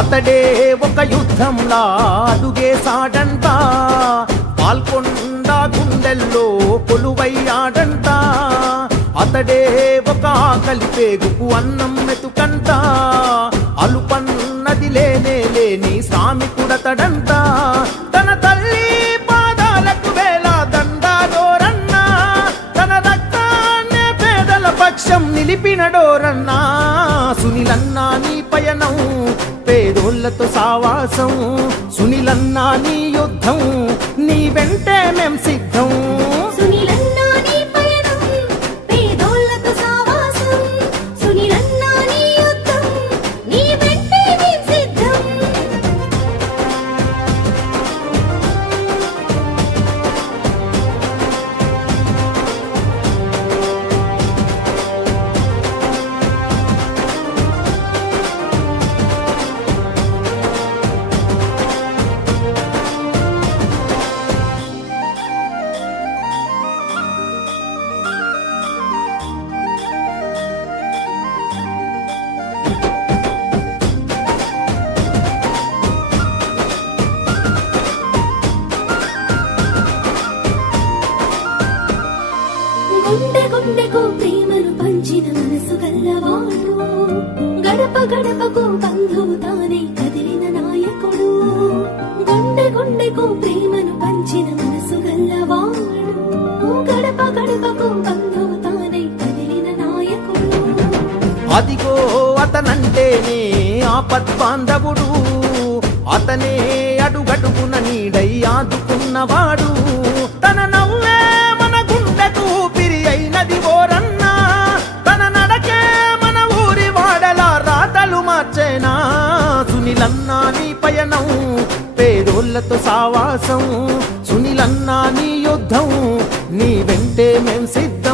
అతడే ఒక యుద్ధంలా అడుగేశాడంట, పాల్కొండ గుండెల్లో కొలువయ్యాడంట. అతడే ఒక ఆకలి పేగుకు అన్నం మెతుకంట, అలుపన్నది లేనే లేని శ్రామికుడతడంట. తన తల్లి పాదాలకు వేల దండాడోరన్నా, తన రక్తాన్నే పేదల పక్షం నిలిపినడోరన్నా. సునీలన్నా నీ పయనం పేదోళ్లతో సావాసం, సునీలన్నా నీ యుద్ధం నీ వెంటే మేం సిద్ధం. సునీలన్నా నీ పయనం పేదోళ్లతో సావాసం, సునీలన్నా నీ యుద్ధం నీ వెంటే మేం సిద్ధం. గుండె గుండెకు ప్రేమను పంచిన మనసు గల్లవాడు, గడప గడపకు బంధువు తానే కదిలిన నాయకుడు. గుండె గుండెకు ప్రేమను పంచిన మనసు గల్లవాడు, గడప గడపకు బంధువు తానే కదిలిన నాయకుడు. అదిగో అతనంటేనే ఆపద్బాంధవుడు, అతనే అడుగడుగున నీడై ఆదుకున్నవాడు. తన నవ్వే మన గుండెకు ఊపిరి అయినది ఓరన్నా, తన నడకే మన ఊరి వాడల రాతలు మార్చేనా. సునీలన్నా నీ పయనం పేదోళ్లతో సావాసం, సునీలన్నా నీ యుద్ధం నీ వెంటే మేం సిద్ధం.